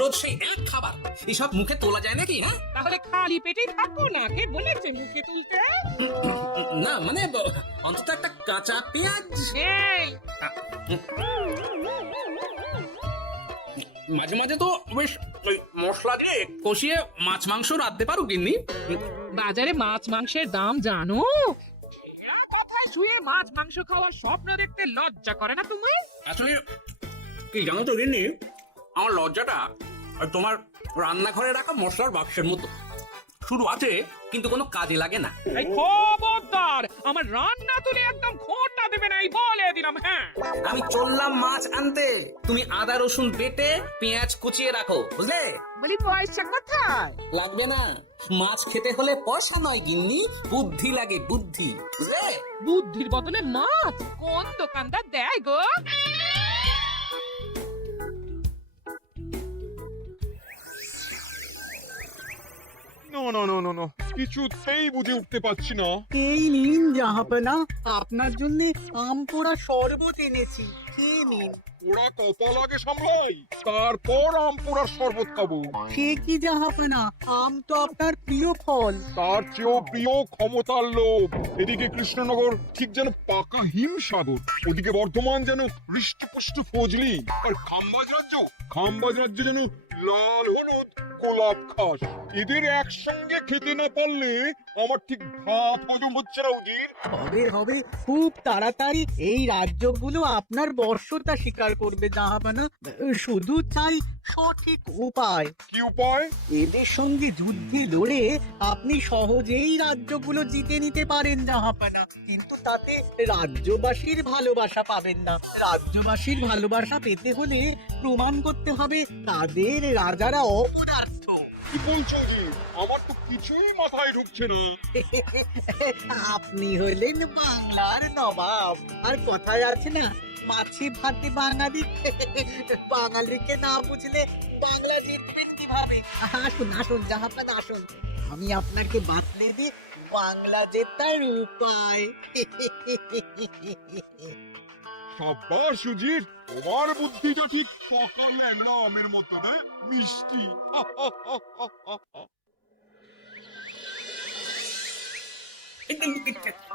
রোজ সেই এক খাবার, এসব মুখে তোলা যায় নাকি? হ্যাঁ, তাহলে খালি পেটেই থাকো না, কে বলেছে মুখে তুলতে? না মানে অন্তত একটা কাঁচা পেঁয়াজ। এই মাঝে মাঝে তো বেশ ওই মশলা দিয়ে কষিয়ে মাছ মাংস রাঁধতে পারো গিন্নি। বাজারে মাছ মাংসের দাম জানো? কথায় শুয়ে মাছ মাংস খাওয়ার স্বপ্ন দেখতে লজ্জা করে না তুমি? আসলে কি জানো তো গিন্নি, আমার লজ্জাটা আর তোমার রান্নাঘরে রাখা মশলার বাক্সের মতো, শুরু আছে কিন্তু কোনো কাজে লাগে না। এই খবরদার, আমার রান্না তুলে একদম খোঁটা দেবে না, এই বলে দিলাম। হ্যাঁ, আমি চললাম মাছ আনতে, তুমি আদা রসুন বেটে পেঁয়াজ কুচিয়ে রাখো, বুঝলে? বলি পয়সা কোথায়? লাগবে না, মাছ খেতে হলে পয়সা নয় গিন্নি, বুদ্ধি লাগে, বুদ্ধি, বুঝলে? বুদ্ধির বদলে মাছ কোন দোকানদার দেয় গো? না, কিছুতেই বুঝে উঠতে পারছি না। এই নিন জাহাপনা, আপনার জন্য আম পোড়া শরবত এনেছি, খেয়ে নিন। ওরা কপাল আগে সামলাই, তারপর আম পোড়ার শরবত খাবো। সে কি জাহাপনা, আম তো আপনার প্রিয় ফল। তার চেয়েও প্রিয় ক্ষমতার লোভ। এদিকে কৃষ্ণনগর ঠিক যেন পাকা হিমসাগর, ওদিকে বর্ধমান যেন হৃষ্টপুষ্ট ফজলি, আর খাম্বাজ রাজ্য যেন লাল হলুদ গোলাপ ঘাস। এদের একসঙ্গে খেতে না পারলে আমার ঠিক ভাত হজম হচ্ছে না উজির। হবে খুব তাড়াতাড়ি এই রাজ্যগুলো আপনার বর্ষতা স্বীকার করবে জাহাপনা। শুধু চাই সঠিক উপায়। কি উপায়? এদের সঙ্গে যুদ্ধে লড়ে আপনি সহজেই রাজ্যগুলো জিতে নিতে পারেন জাহাপনা, কিন্তু তাতে রাজ্যবাসীর ভালোবাসা পাবেন না। রাজ্যবাসীর ভালোবাসা পেতে হলে প্রমাণ করতে হবে তাদের রাজারা অপদার্থ। কি বলছো উজির? আমার তো কিছুই মাথায় ঢুকছে না। আপনি হলেন বাংলার নবাব, আর কথায় আছে না, মাছি ভাতে বাঙালি। বাঙালিকে না বুঝলে বাংলা জিতবেন কিভাবে? আসুন জাহাপানা, আসুন, আমি আপনাকে বাতলে দিই বাংলা জেতার উপায়। সাব্বাস উজির, তোমার বুদ্ধিটা ঠিক সকালে নামের মতো, হ্যাঁ, মিষ্টি।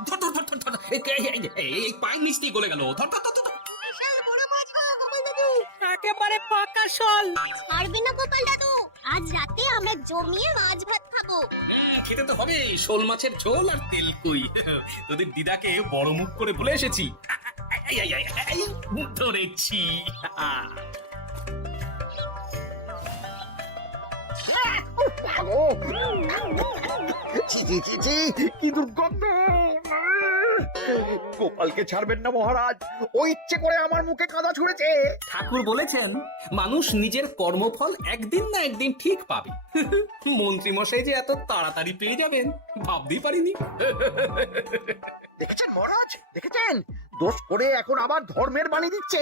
ধর ধর ধর ধর ধর, এই পায়ে নিচে গলে গেল, ধর ধর ধর ধর। একেবারে পাকা শল। পারবে না গোপাল দাদু, আজ রাতে আমরা জমিয়ে মাছ ভাত খাবো। খেতে তো হবে শোল মাছের ঝোল আর তেল কই। তোদের দিদাকে বড় মুখ করে বলে এসেছি, ধরেছি। কি দুর্গন্ধ! গোপালকে ছাড়বেন না মহারাজ, ও ইচ্ছে করে আমার মুখে কাদা ছুঁড়েছে। ঠাকুর বলেছেন মানুষ নিজের কর্মফল একদিন না একদিন ঠিক পাবে। মন্ত্রী মশাই যে এত তাড়াতাড়ি পেয়ে যাবেন ভাবতেই পারিনি। দেখেছেন মহারাজ, দেখেছেন? দোষ করে এখন আবার ধর্মের বাণী দিচ্ছে।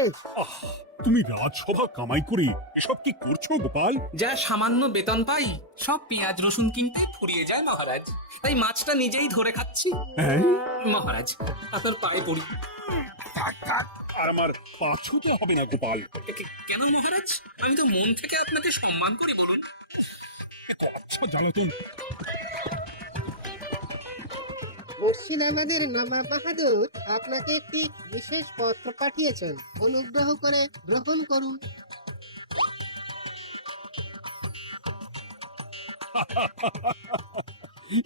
তুমি রাজসভা কামাই করে এসব কি করছো গোপাল? যা সামান্য বেতন পাই সব পেঁয়াজ রসুন কিনতে ফুরিয়ে যায় মহারাজ, তাই মাছটা নিজেই ধরে খাচ্ছি। হ্যাঁ, মহারাজ আপনার পায়ে পড়ি। আর আমার পাছুতে হবে না গোপাল। কেন মহারাজ? আমি তো মন থেকে আপনাকে সম্মান করি, বলুন। আচ্ছা জ্বালাতন। মুর্শিদাবাদের নবাব বাহাদুর আপনাকে একটি বিশেষ পত্র পাঠিয়েছেন, অনুগ্রহ করে গ্রহণ করুন।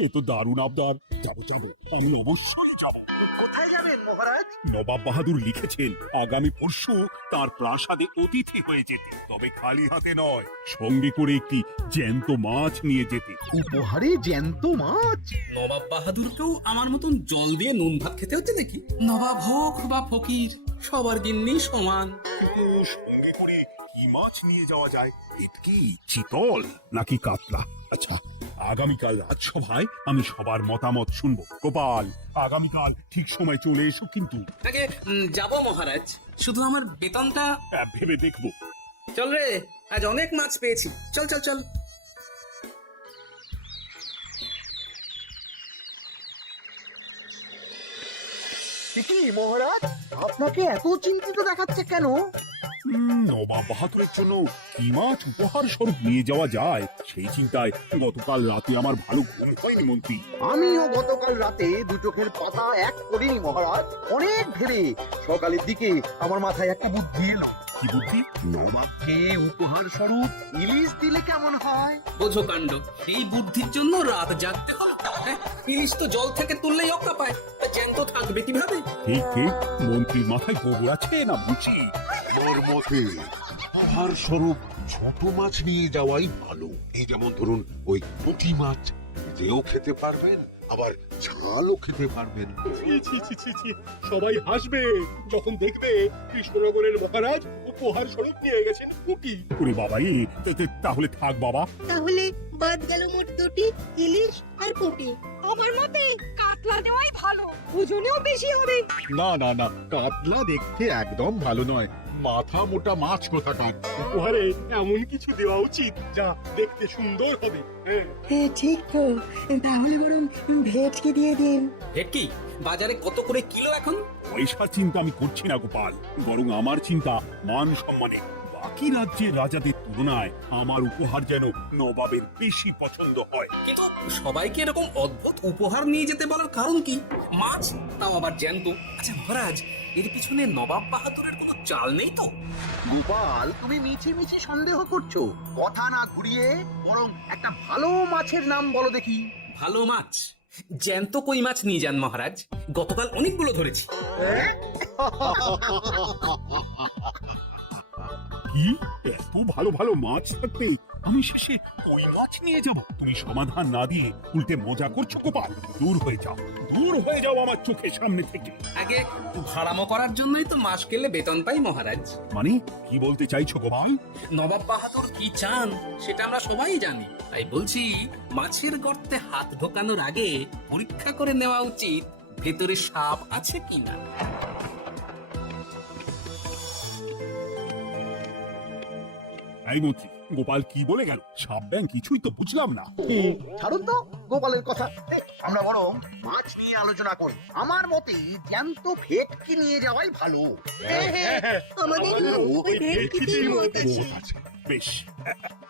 এ তো দারুণ আবদার। যাবো, আমি অবশ্যই যাবো। কোথায় যাবেন মহারাজ? নবাব বাহাদুর লিখেছেন আগামী পরশু তার প্রাসাদে অতিথি হয়ে যেতে, তবে খালি হাতে নয়, সঙ্গে করে একটি জ্যান্ত মাছ নিয়ে যেতে। উপহারে জ্যান্ত মাছ? নবাব বাহাদুরকেও আমার মতন জল দিয়ে নুন ভাত খেতে হচ্ছে নাকি? নবাব হোক বা ফকির, সবার গিন্নি সমান। কিন্তু সঙ্গে করে কি মাছ নিয়ে যাওয়া যায়? ভেটকি, চিতল নাকি কাতলা? আচ্ছা, আগামীকাল রাজসভায় আমি সবার মতামত শুনবো। গোপাল, আগামীকাল ঠিক সময় চলে এসো কিন্তু। তাকে যাব মহারাজ, শুধু আমার বেতনটা ভেবে দেখবো। চল রে, আজ অনেক মাছ পেয়েছি, চল চল চল। কি মহারাজ, আপনাকে এত চিন্তিত দেখাচ্ছে কেন? নবাব বাহাদুরের জন্য কি মাছ উপহার স্বরূপ নিয়ে যাওয়া যায় সেই চিন্তায় গতকাল রাতে আমার ভালো ঘুম হয়নি মন্ত্রী। আমিও গতকাল রাতে দু চোখের পাতা এক করিনি মহারাজ, অনেক ভেবে সকালের দিকে আমার মাথায় একটা বুদ্ধি এলো। কি বুদ্ধি? নবাবকে উপহার স্বরূপ ইলিশ দিলে কেমন হয়? বোঝো কাণ্ড, এই বুদ্ধির জন্য রাত জাগতে হলো। হ্যাঁ, ইলিশ তো জল থেকে তুললেই অক্কা পায়, জ্যান্ত থাকবে কিভাবে? ঠিক ঠিক, মন্ত্রীর মাথায় গোবর আছে না বুঝি। আমার মতে উপহার স্বরূপ ছোট মাছ নিয়ে যাওয়াই ভালো। এই যেমন ধরুন ওই পুঁটি মাছ, যেও খেতে পারবেন আবার ঝালও খেতে পারবেন। ছি, ছি, ছি, ছি, ছি। সবাই হাসবে যখন দেখবে কৃষ্ণনগরের মহারাজ উপহার স্বরূপ নিয়ে গেছেন পুঁটি। ওরে বাবাই, তাহলে থাক বাবা। তাহলে বাদ গেল মোট দুটি, ইলিশ আর পুঁটি। আমার মতে কাতলা দেওয়াই ভালো, ওজনেও বেশি হবে। না না না, কাতলা দেখতে একদম ভালো নয়, মাথা মোটা মাছ কোথাকার। উপহারে এমন কিছু দেওয়া উচিত যা দেখতে সুন্দর হবে। হ্যাঁ, ঠিক তো, তাহলে বরং ভেটকি দিয়ে দিন। ভেটকি বাজারে কত করে কিলো এখন? পয়সার চিন্তা আমি করছি না গোপাল, বরং আমার চিন্তা মান সম্মানে। বাকি রাজ্যের রাজাদের তুলনায় আমার উপহার যেন নবাবের বেশি পছন্দ হয়। কিন্তু সবাইকে এরকম অদ্ভুত উপহার নিয়ে যেতে বলার কারণ কি? মাছ, তাও আবার জ্যান্ত। আচ্ছা মহারাজ, এর পিছনে নবাব বাহাদুরের কোনো চাল নেই তো? গোপাল, তুমি মিছি মিছি সন্দেহ করছো। কথা না ঘুরিয়ে বরং একটা ভালো মাছের নাম বলো দেখি। ভালো মাছ? জ্যান্ত কই মাছ নিয়ে যান মহারাজ, গতকাল অনেকগুলো ধরেছি। কি এত ভালো ভালো মাছ থাকতে আমি শেষে কই মাছ নিয়ে যাব? তুমি সমাধান না দিয়ে উল্টে মজা করছো গোপাল। দূর হয়ে যাও, দূর হয়ে যাও আমার চোখের সামনে থেকে। আগে ভাড়ামো করার জন্যই তো মাস গেলে বেতন পাই মহারাজ। মানে কি বলতে চাইছো গোপাল? নবাব বাহাদুর কি চান সেটা আমরা সবাই জানি, তাই বলছি মাছের গর্তে হাত ঢোকানোর আগে পরীক্ষা করে নেওয়া উচিত ভেতরে সাপ আছে কিনা। এই মন্ত্রী, গোপাল কি বলে গেল? সাপ ব্যাং কিছুই তো বুঝলাম না। ছাড়ুন তো গোপালের কথা, আমরা বরং মাছ নিয়ে আলোচনা করি। আমার মতে জ্যান্ত ভেটকি নিয়ে যাওয়াই ভালো। আমাদের ভেটকিতেই মত আছে। বেশ,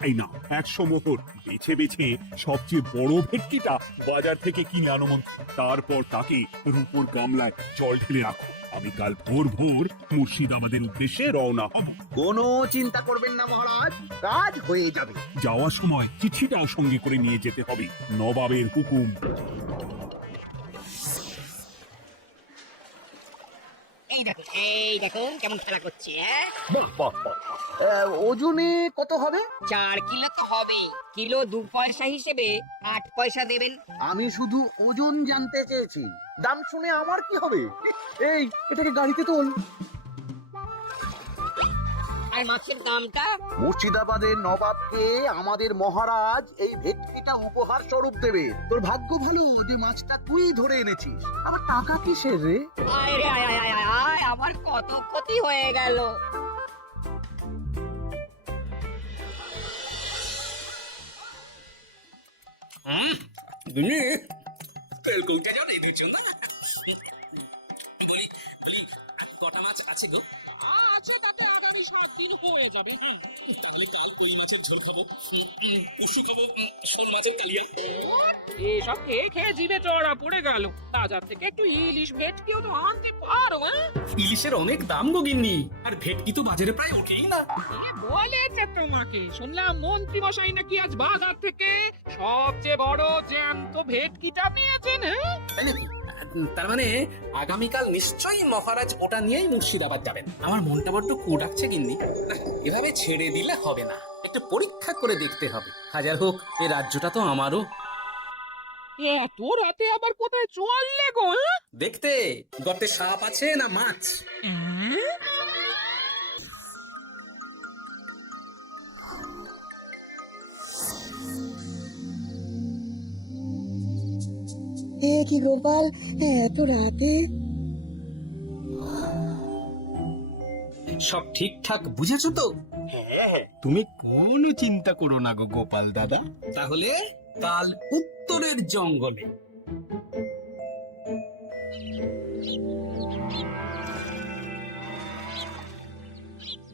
এই না 100 মোহর। বেছে বেছে সবচেয়ে বড় ভেটকিটা বাজার থেকে কিনে আনো মন্ত্রী। তারপর তাকে রূপোর গামলায় জল ঢেলে রাখো। আমি কাল ভোর ভোর মুর্শিদাবাদের উদ্দেশ্যে রওনা হব। কোনো চিন্তা করবেন না মহারাজ, কাজ হয়ে যাবে। যাওয়ার সময় চিঠিটাও সঙ্গে করে নিয়ে যেতে হবে, নবাবের হুকুম। এই দেখুন কেমন খেলা করছে। বাহ বাহ বাহ। ওজনে কত হবে? 4 কিলো তো হবে। কিলো 2 পয়সা হিসেবে 8 পয়সা দেবেন। আমি শুধু ওজন জানতে চেয়েছি, দাম শুনে আমার কি হবে? এই, এটাকে গাড়িতে তোল। আর মাছের দামটা? মুর্শিদাবাদের নবাবকে আমাদের মহারাজ এই ভেটকিটা উপহার স্বরূপ দেবে। তোর ভাগ্য ভালো যে মাছটা তুই ধরে এনেছিস। আবার টাকা কিসের রে? আয় রে আয় আয় আয় আয়, আমার কত ক্ষতি হয়ে গেল। তেল কৌটা যাও এই দুজন না। বলি আর কটা মাছ আছে গো? আচ্ছা, তাতে আগামী 7 দিন হয়ে যাবে। তাহলে কাল কই মাছের ঝোল খাবো, পরশু খাবো শোল মাছের কালিয়া। এসব খেয়ে খেয়ে জিভে চড়া পড়ে গেল। বাজার থেকে একটু ইলিশ ভেটকিও তো আনতে পারো। ইলিশের অনেক দাম গো গিন্নি, আর ভেটকি তো বাজারে প্রায় ওঠেই না। কে বলেছে তোমাকে? শুনলাম মন্ত্রী মশাই নাকি আজ বাজার থেকে সবচেয়ে বড় জ্যান্ত ভেটকিটা নিয়েছেন। তাই নাকি? তার মানে আগামীকাল নিশ্চয়ই মহারাজ ওটা নিয়েই মুর্শিদাবাদ যাবেন। আমার মনটা বড্ড কু ডাকছে গিন্নি। এভাবে ছেড়ে দিলে হবে না, একটু পরীক্ষা করে দেখতে হবে। হাজার হোক এই রাজ্যটা তো আমারও। এত রাতে আবার কোথায় চললে গো? দেখতে গর্তে সাপ আছে না মাছ। কি গোপাল, এত রাতে? সব ঠিকঠাক বুঝেছো তো? তুমি কোনো চিন্তা করো না গো গোপাল দাদা। তাহলে কাল উত্তরের জঙ্গলে।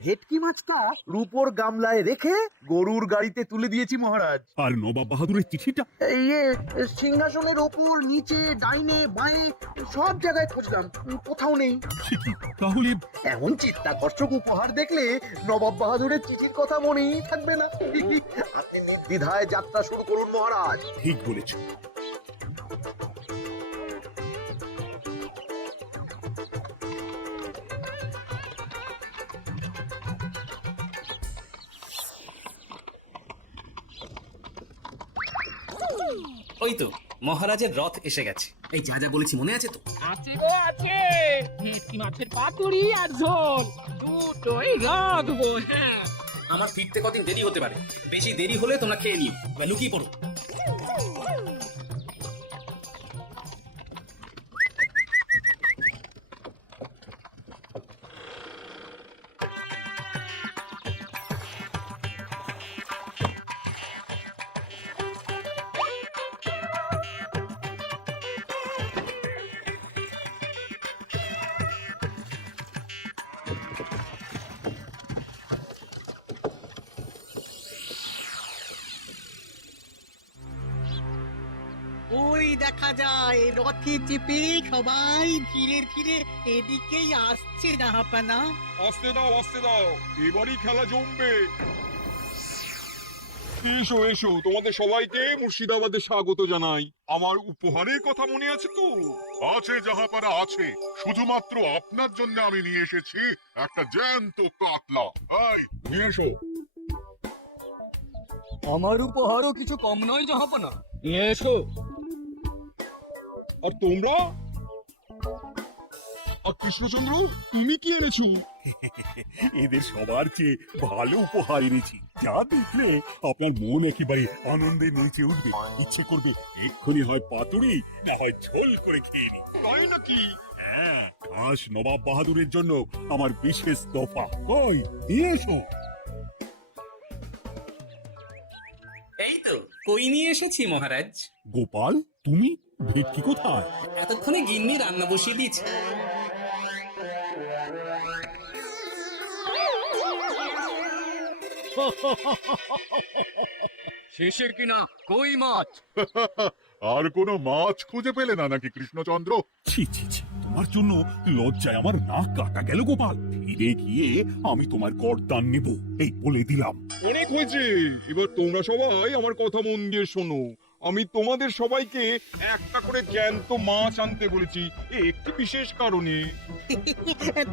ভেটকি মাছটা রূপোর গামলায় রেখে গরুর গাড়িতে তুলে দিয়েছি মহারাজ। আর নবাব বাহাদুরের চিঠিটা? ইয়ে সিংহাসনের ওপর নিচে ডাইনে বাঁয়ে সব জায়গায় খুঁজলাম, কোথাও নেই। তাহলে এমন চিত্তাকর্ষক উপহার দেখলে নবাব বাহাদুরের চিঠির কথা মনেই থাকবে না। আপনি নির্দ্বিধায় যাত্রা শুরু করুন মহারাজ। ঠিক বলেছ। ওই তো মহারাজের রথ এসে গেছে। এই যা যা বলেছি মনে আছে তো? আছে গো আছে, ভেটকি মাছের পাতুরি আর ঝোল দুটোই রাখবো। হ্যাঁ, আমার ফিরতে কদিন দেরি হতে পারে, বেশি দেরি হলে তোমরা খেয়ে নিও বা লুকিয়ে পড়ো। ওই দেখা যায় রথে চেপে সবাই ধীরে ধীরে এদিকেই আসছে জাহাপানা। আসতে দাও, এবারই খেলা জমবে। এসো এসো, তোমাদের সবাইকে মুর্শিদাবাদে স্বাগত জানাই। আমার উপহারের কথা মনে আছে তো? আছে জাহাপানা আছে, শুধুমাত্র আপনার জন্য আমি নিয়ে এসেছি একটা জ্যান্ত কাতলা। এই নিয়ে এসো। আমার উপহারও কিছু কম নয় জাহাপনা। এসো। আর তোমরা? আর কৃষ্ণচন্দ্র, তুমি কি এনেছো? এদের সবার চেয়ে ভালো উপহার এনেছি, যা দেখলে আপনার মন একেবারে আনন্দে নেচে উঠবে। ইচ্ছে করবে এক্ষুনি হয় পাতুরি না হয় ঝোল করে খেয়ে নি। তাই নাকি? হ্যাঁ, খাস নবাব বাহাদুরের জন্য আমার বিশেষ তোফা। কই নিয়ে এসো। এই তো কই নিয়ে এসেছি মহারাজ। গোপাল, তুমি ভেটকি কোথায়? এতক্ষণে গিন্নি রান্না বসিয়ে দিয়েছে। শেষের কিনা কই মাছ। আর কোনো মাছ খুঁজে পেলে না নাকি কৃষ্ণচন্দ্র? ছি ছি ছি, তোমার জন্য লজ্জায় আমার নাক কাটা গেল গোপাল। ফিরে গিয়ে আমি তোমার গর্দান নেব, এই বলে দিলাম। অনেক হয়েছে, এবার তোমরা সবাই আমার কথা মন দিয়ে শোনো। আমি তোমাদের সবাইকে একটা করে জ্যান্ত মাছ আনতে বলেছি, একটি বিশেষ কারণে।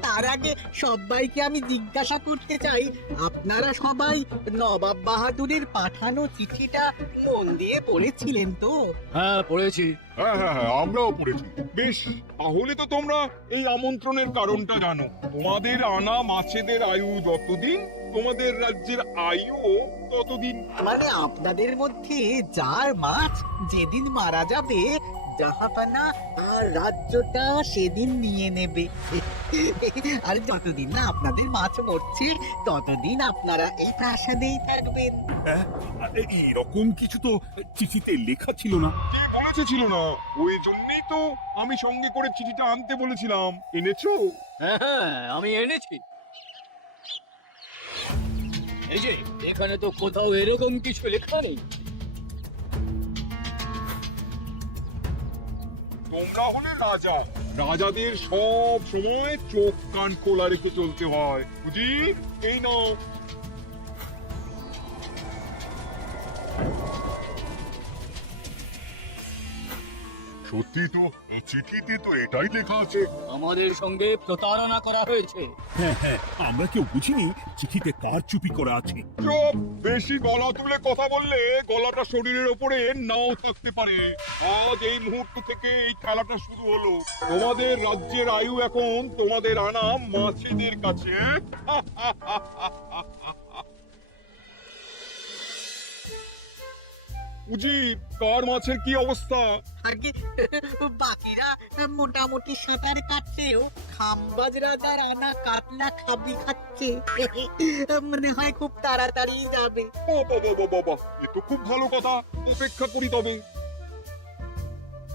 তার আগে সবাইকে আমি জিজ্ঞাসা করতে চাই, আপনারা সবাই নবাব বাহাদুরের পাঠানো চিঠিটা মন দিয়ে পড়েছিলেন তো? হ্যাঁ পড়েছি। হ্যাঁ, আমরাও পড়েছি। বেশ, তাহলে তো তোমরা এই আমন্ত্রণের কারণটা জানো। তোমাদের আনা মাছেদের আয়ু যতদিন, তোমাদের রাজ্যের আয়ুও ততদিন। মানে আপনাদের মধ্যে যার মাছ যেদিন মারা যাবে, জাহাপানা আর রাজ্যটা সেদিন নিয়ে নেবে। আর যতদিন না আপনাদের মাছ মরছে, ততদিন আপনারা এই প্রাসাদেই থাকবেন। এরকম কিছু তো চিঠিতে লেখা ছিল না। কে বলেছে ছিল না? ওই জন্যই তো আমি সঙ্গে করে চিঠিটা আনতে বলেছিলাম। এনেছো? হ্যাঁ আমি এনেছি। এই যে এখানে তো কোথাও এরকম কিছু লেখা নেই। তোমরা হলে রাজা, রাজাদের সব সময় চোখ কান খোলা রেখে চলতে হয়, বুঝি? এই নাও। সত্যি তো, চিঠিতে তো এটাই লেখা আছে। আমাদের সঙ্গে প্রতারণা করা হয়েছে। হ্যাঁ হ্যাঁ, আমরা কেউ বুঝিনি চিঠিতে কার চুপি করা আছে। চুপ! বেশি গলা তুলে কথা বললে গলাটা শরীরের ওপরে নাও থাকতে পারে। আজ এই মুহূর্ত থেকে এই খেলাটা শুরু হলো। তোমাদের রাজ্যের আয়ু এখন তোমাদের আনা মাছেদের কাছে। উজির, কার মাছের কি অবস্থা? আগে বাকিরা মোটামুটি সাঁতার কাটছেও, খাম্বাজ রাজার আনা কাতলা খাবি খাচ্ছে। মনে হয় খুব তাড়াতাড়ি যাবে। বাবা, এ তো খুব ভালো কথা। অপেক্ষা করি তবে।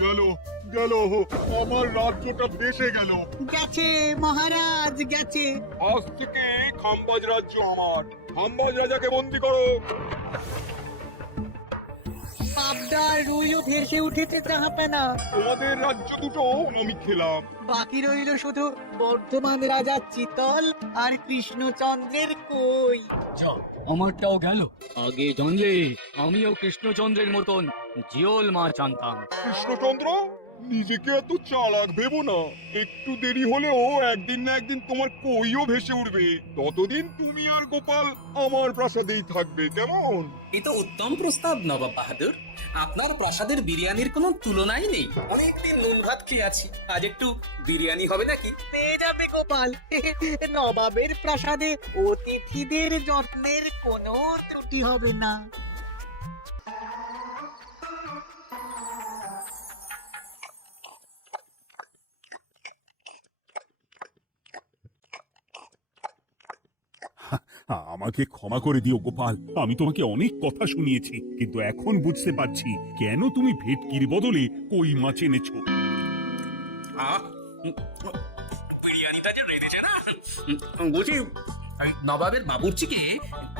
গেল গেল, আমার রাজ্যটা ভেসে গেল। গেছে মহারাজ, গেছে। আজ থেকে খাম্বাজ রাজ্য আমার। খাম্বাজ রাজাকে বন্দি করো। পাবদার রুইও ভেসে উঠেছে জাহাপানা। তোমাদের রাজ্য দুটো আমি খেলাম। বাকি রইল শুধু বর্ধমান রাজা চিতল আর কৃষ্ণচন্দ্রের কই। আমারটাও গেল। আগে জানলে আমিও কৃষ্ণচন্দ্রের মতন জিওল মাছ আনতাম। কৃষ্ণচন্দ্র, নিজেকে এত চালাক ভেবো না। একটু দেরি হলেও একদিন না একদিন তোমার কইও ভেসে উঠবে। ততদিন তুমি আর গোপাল আমার প্রাসাদেই থাকবে, কেমন? এই তো উত্তম প্রস্তাব নবাব বাহাদুর। আপনার প্রাসাদের বিরিয়ানির কোনো তুলনাই নেই। অনেকদিন নুন ভাত খেয়ে আছি, আজ একটু বিরিয়ানি হবে নাকি? পেয়ে যাবে গোপাল। নবাবের প্রাসাদে অতিথিদের যত্নের কোনো ত্রুটি হবে না। আমাকে ক্ষমা করে দিও গোপাল, আমি তোমাকে অনেক কথা শুনিয়েছি, কিন্তু এখন বুঝতে পারছি কেন তুমি ভেটকির বদলে কই মাছ এনেছো। বিরিয়ানিটা যে রেঁধেছে না, বলছি এই নবাবের বাবুর্চিকে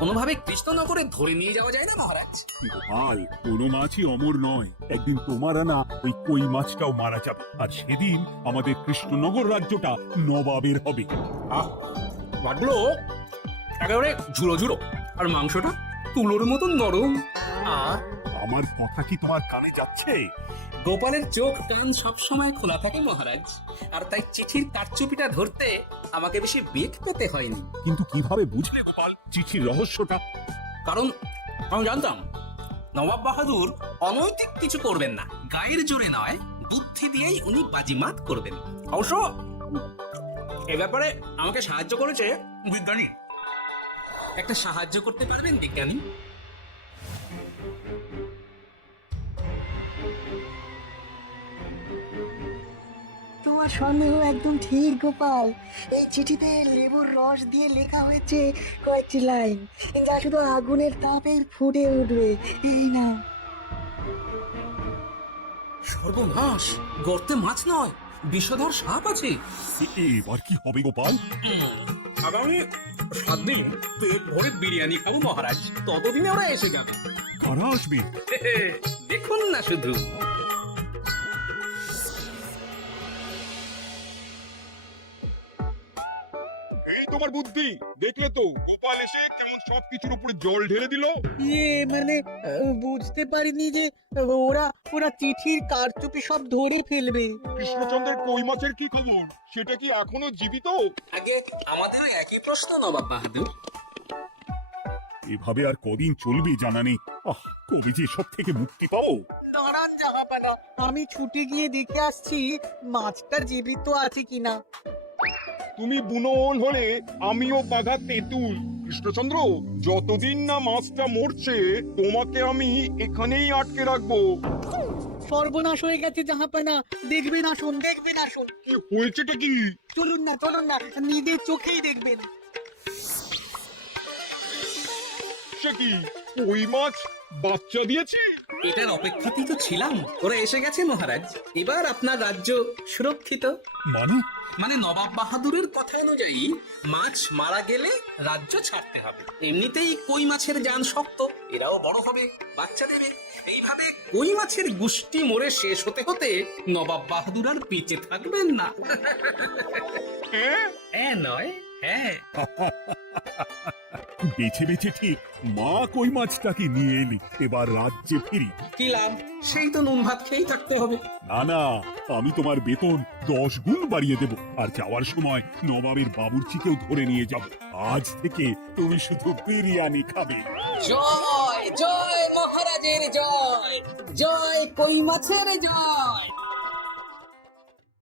কোনোভাবে কৃষ্ণনগরে ধরে নিয়ে যাওয়া যায় না মহারাজ? গোপাল, কোনো মাছই অমর নয়। একদিন তোমার আনা ওই কই মাছটাও মারা যাবে, আর সেদিন আমাদের কৃষ্ণনগর রাজ্যটা নবাবের হবে। মাছগুলো একেবারে ঝুড়ো ঝুড়ো, আর মাংসটা তুলোর মতন নরম। আমার কথা কি তোমার কানে যাচ্ছে? গোপালের চোখ কান সবসময় খোলা থাকে মহারাজ, আর তাই চিঠির কারচুপিটা ধরতে আমাকে বেশি বেগ পেতে হয়নি। কিন্তু কিভাবে বুঝলে গোপাল চিঠির রহস্যটা? কারণ আমি জানতাম নবাব বাহাদুর অনৈতিক কিছু করবেন না। গায়ের জোরে নয়, বুদ্ধি দিয়েই উনি বাজিমাত করবেন। অবশ্য এ ব্যাপারে আমাকে সাহায্য করেছে বিজ্ঞানী। একটা সাহায্য করতে পারবেন বিজ্ঞানী? তোমার সন্দেহ একদম ঠিক গোপাল। এই চিঠিতে লেবুর রস দিয়ে লেখা হয়েছে কয়েকটি লাইন, যা শুধু আগুনের তাপে ফুটে উঠবে। এই না, সর্বনাশ! গর্তে মাছ নয়, বিষধর সাপ আছে। এবার কি হবে গোপাল? আগামী 7 দিন পেট ভরে বিরিয়ানি খাবো মহারাজ, ততদিনে ওরা এসে যাবে। কারা আসবে? দেখুন না শুধু। এই তোমার বুদ্ধি, দেখলে তো গোপাল এসে কেমন সবকিছুর উপরে জল ঢেলে দিল। মানে বুঝতে পারিনি যে ওরা ওরা চিঠির কারচুপি সব ধরে ফেলবে। কৃষ্ণচন্দ্রের কই মাছের কি খবর? সেটা কি এখনো জীবিত? আগে আমাদের একই প্রশ্ন নবাব বাহাদুর। এভাবে আর কদিন চলবে জানা নেই। কবে যে সব থেকে মুক্তি পাবো। দাঁড়ান জাহাপানা, আমি ছুটে গিয়ে দেখে আসছি মাছটা জীবিত আছে কিনা। তুমি বুনোল হলে আমিও বাঘা তেঁতুল। কৃষ্ণচন্দ্র, যতদিন না মাছটা মরছে তোমাকে আমি এখানেই আটকে রাখবো। সর্বনাশ হয়ে গেছে জাহাপানা, দেখবেন আসুন, দেখবেন আসুন। কি হয়েছেটা কি? চলুন না, নিজের চোখেই দেখবেন। সে কি, কই মাছ বাচ্চা দিয়েছে? এটার অপেক্ষাতেই তো ছিলাম। ওরা এসে গেছে মহারাজ, এবার আপনার রাজ্য সুরক্ষিত। মানে নবাব বাহাদুরের কথা অনুযায়ী মাছ মারা গেলে রাজ্য ছাড়তে হবে। এমনিতেই কই মাছের জান শক্ত, এরাও বড় হবে, বাচ্চা দেবে। এইভাবে কই মাছের গুষ্টি মরে শেষ হতে হতে নবাব বাহাদুর আর বেঁচে থাকবেন না। হ্যাঁ নয়, হ্যাঁ। বেছে বেছে ঠিক মা কই মাছটাকে নিয়ে এলি। এবার রাজ্যে ফিরি। কি লাভ? সেই তো নুন ভাত খেয়েই থাকতে হবে। না, আমি তোমার বেতন 10 গুণ বাড়িয়ে দেব, আর যাওয়ার সময় নবাবের বাবুর্চিকেও ধরে নিয়ে যাব। আজ থেকে তুমি শুধু বিরিয়ানি খাবে। জয় জয় মহারাজের জয়, জয় কই মাছের জয়।